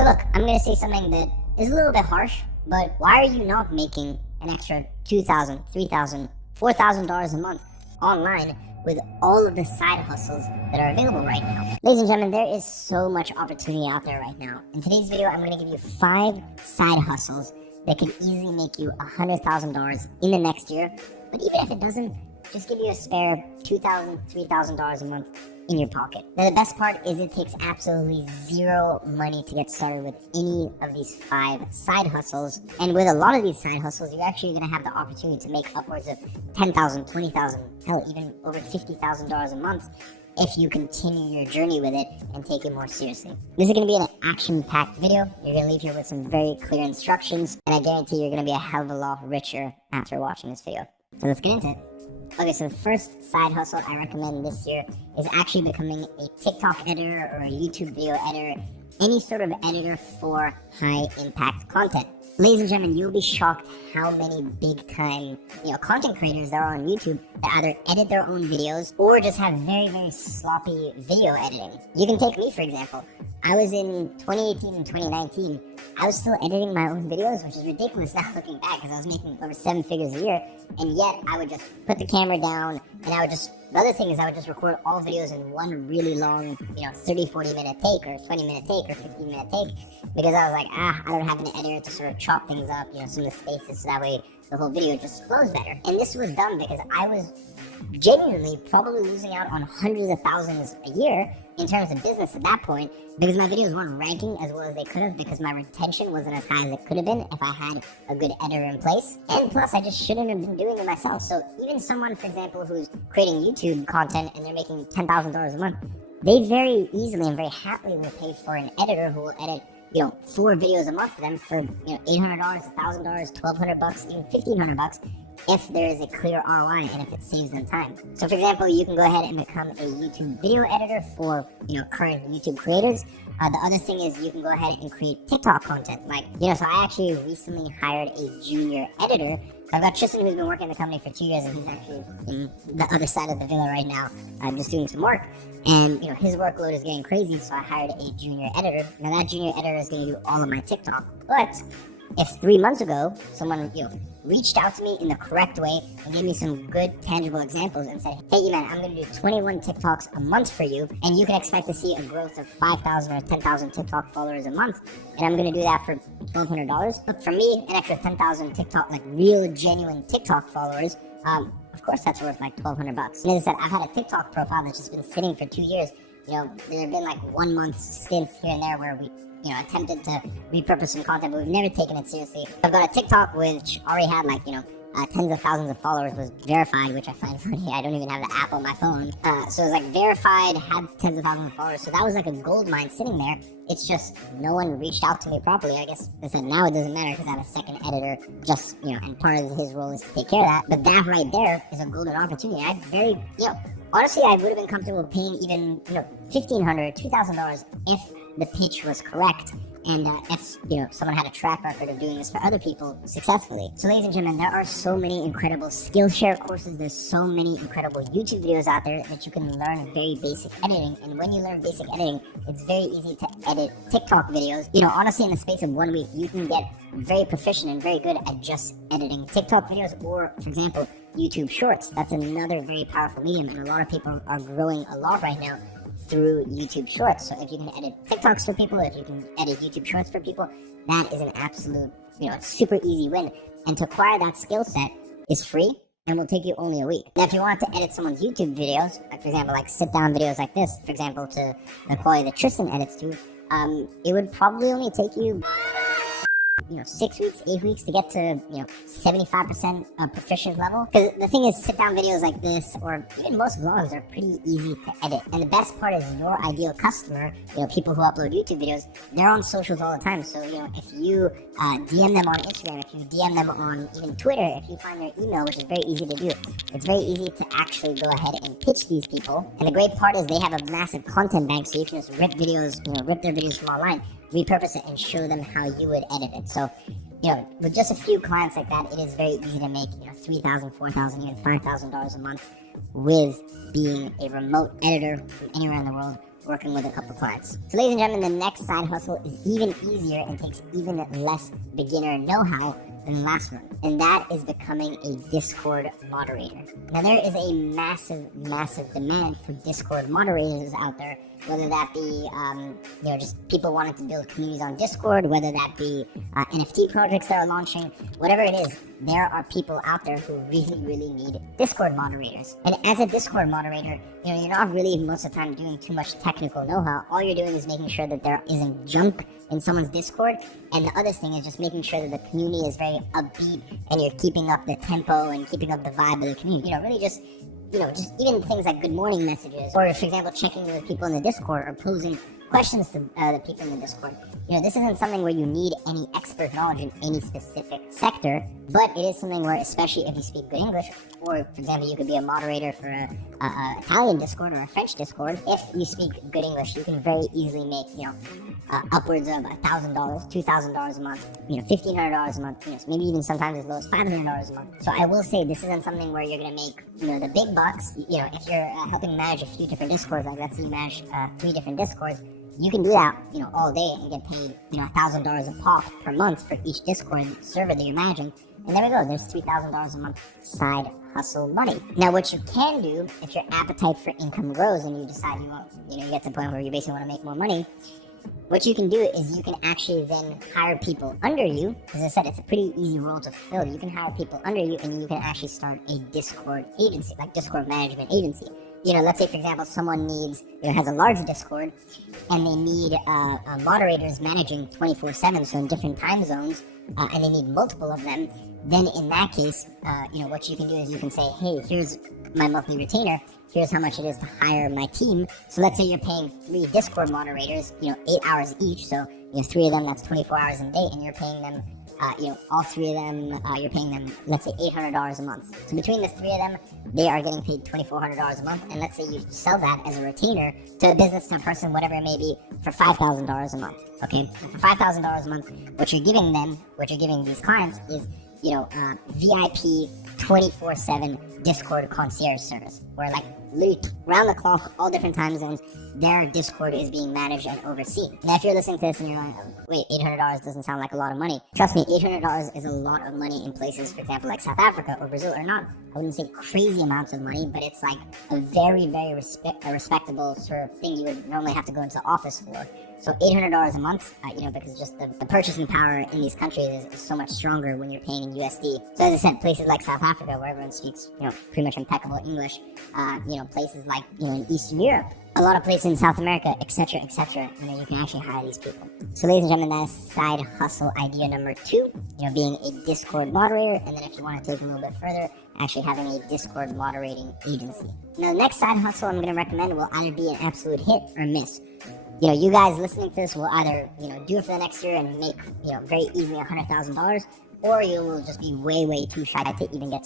So look, I'm going to say something that is a little bit harsh, but why are you not making an extra $2,000, $3,000, $4,000 a month online with all of the side hustles that are available right now? Ladies and gentlemen, there is so much opportunity out there right now. In today's video, I'm going to give you 5 side hustles that could easily make you $100,000 in the next year. But even if it doesn't, just give you a spare $2,000, $3,000 a month in your pocket. Now the best part is it takes absolutely zero money to get started with any of these 5 side hustles. And with a lot of these side hustles, you're actually going to have the opportunity to make upwards of $10,000, $20,000, hell, even over $50,000 a month if you continue your journey with it and take it more seriously. This is going to be an action-packed video. You're going to leave here with some very clear instructions, and I guarantee you're going to be a hell of a lot richer after watching this video. So let's get into it. Okay, so the first side hustle I recommend this year is actually becoming a TikTok editor or a YouTube video editor, any sort of editor for high impact content. Ladies and gentlemen, you'll be shocked how many big time, content creators there are on YouTube that either edit their own videos or just have very, very sloppy video editing. You can take me, for example. I was in 2018 and 2019. I was still editing my own videos, which is ridiculous now looking back because I was making over 7 figures a year, and yet I would just put the camera down and the other thing is I would just record all videos in one really long, 30, 40 minute take or 20 minute take or 15 minute take because I was like, I don't have an editor to sort of chop things up, some of the spaces so that way the whole video just flows better. And this was done because I was genuinely probably losing out on hundreds of thousands a year in terms of business at that point because my videos weren't ranking as well as they could have because my retention wasn't as high as it could have been if I had a good editor in place. And plus, I just shouldn't have been doing it myself. So even someone, for example, who's creating YouTube content and they're making $10,000 a month, they very easily and very happily will pay for an editor who will edit 4 videos a month for them for $800, $1,000, $1,200, even $1,500 if there is a clear ROI and if it saves them time. So for example, you can go ahead and become a YouTube video editor for current YouTube creators. The other thing is you can go ahead and create TikTok content. So I actually recently hired a junior editor. So I've got Tristan who's been working in the company for 2 years and he's actually in the other side of the villa right now. I'm just doing some work and his workload is getting crazy, so I hired a junior editor. Now that junior editor is going to do all of my TikTok, but if 3 months ago someone reached out to me in the correct way and gave me some good tangible examples and said, hey man, I'm going to do 21 TikToks a month for you and you can expect to see a growth of 5,000 or 10,000 TikTok followers a month, and I'm going to do that for $1,200. But for me, an extra 10,000 TikTok, real genuine TikTok followers, of course that's worth $1,200. And as I said, I've had a TikTok profile that's just been sitting for 2 years. There have been 1 month stints here and there where we attempted to repurpose some content, but we've never taken it seriously. I've got a TikTok which already had tens of thousands of followers, was verified, which I find funny. I don't even have the app on my phone. So it was verified, had tens of thousands of followers. So that was a gold mine sitting there. It's just no one reached out to me properly. I guess I said now it doesn't matter because I have a second editor and part of his role is to take care of that. But that right there is a golden opportunity. Honestly, I would have been comfortable paying even, $1,500, $2,000 if the pitch was correct and if, someone had a track record of doing this for other people successfully. So ladies and gentlemen, there are so many incredible Skillshare courses. There's so many incredible YouTube videos out there that you can learn very basic editing. And when you learn basic editing, it's very easy to edit TikTok videos. Honestly, in the space of 1 week, you can get very proficient and very good at just editing TikTok videos or, for example, YouTube Shorts. That's another very powerful medium, and a lot of people are growing a lot right now through YouTube Shorts. So if you can edit TikToks for people, if you can edit YouTube Shorts for people, that is an absolute, super easy win. And to acquire that skill set is free and will take you only a week. Now, if you want to edit someone's YouTube videos, for example, sit-down videos like this, for example, to the quality that Tristan edits to, it would probably only take you 6 weeks, 8 weeks to get to, 75% proficient level. Because the thing is, sit-down videos like this, or even most vlogs, are pretty easy to edit. And the best part is your ideal customer, people who upload YouTube videos, they're on socials all the time. So, if you DM them on Instagram, if you DM them on even Twitter, if you find their email, which is very easy to do, it's very easy to actually go ahead and pitch these people. And the great part is they have a massive content bank, so you can just rip their videos from online, repurpose it, and show them how you would edit it. So, with just a few clients like that, it is very easy to make, $3,000, $4,000, even $5,000 a month with being a remote editor from anywhere in the world working with a couple clients. So ladies and gentlemen, the next side hustle is even easier and takes even less beginner know-how than the last one, and that is becoming a Discord moderator. Now there is a massive demand for Discord moderators out there, whether that be just people wanting to build communities on Discord, whether that be NFT projects that are launching, whatever it is, there are people out there who really need Discord moderators. And as a Discord moderator, you're not really most of the time doing too much technical know-how. All you're doing is making sure that there isn't junk in someone's Discord, and the other thing is just making sure that the community is very upbeat and you're keeping up the tempo and keeping up the vibe of the community. Really just even things like good morning messages, or for example, checking with people in the Discord or posing questions to the people in the Discord. This isn't something where you need any expert knowledge in any specific sector, but it is something where, especially if you speak good English, or for example, you could be a moderator for a Italian Discord or a French Discord. If you speak good English, you can very easily make, upwards of $1,000, $2,000 a month, $1,500 a month, maybe even sometimes as low as $500 a month. So I will say this isn't something where you're going to make, the big bucks. If you're helping manage a few different Discords, like let's say you manage 3 different Discords, you can do that, all day and get paid, $1,000 a pop per month for each Discord server that you're managing. And there we go, there's $3,000 a month side hustle money. Now, what you can do, if your appetite for income grows and you decide you get to the point where you basically want to make more money, what you can do is you can actually then hire people under you. As I said, it's a pretty easy role to fill. You can hire people under you and you can actually start a Discord agency, like Discord management agency. Let's say, for example, someone has a large Discord and they need moderators managing 24/7, so in different time zones, and they need multiple of them. Then in that case, what you can do is you can say, hey, here's my monthly retainer. Here's how much it is to hire my team. So let's say you're paying 3 Discord moderators, 8 hours each. So 3 of them, that's 24 hours a day, and you're paying them, all 3 of them, you're paying them, let's say $800 a month. So between the 3 of them, they are getting paid $2,400 a month. And let's say you sell that as a retainer to a business, to a person, whatever it may be, for $5,000 a month. Okay, and for $5,000 a month, what you're giving these clients is, VIP 24/7 Discord concierge service, where like literally round the clock, all different time zones, their Discord is being managed and overseen. Now, if you're listening to this and you're like, wait, $800 doesn't sound like a lot of money. Trust me, $800 is a lot of money in places, for example, like South Africa or Brazil, or not, I wouldn't say crazy amounts of money, but it's like a very respectable sort of thing you would normally have to go into the office for. So $800 a month, because just the purchasing power in these countries is so much stronger when you're paying in USD. So as I said, places like South Africa, where everyone speaks, pretty much impeccable English, places like, in Eastern Europe, a lot of places in South America, etc., you can actually hire these people. So ladies and gentlemen, that's side hustle idea number 2, being a Discord moderator, and then if you want to take it a little bit further, actually having a Discord moderating agency. Now, the next side hustle I'm going to recommend will either be an absolute hit or miss. You guys listening to this will either, do it for the next year and make, very easily $100,000, or you will just be way too shy to even get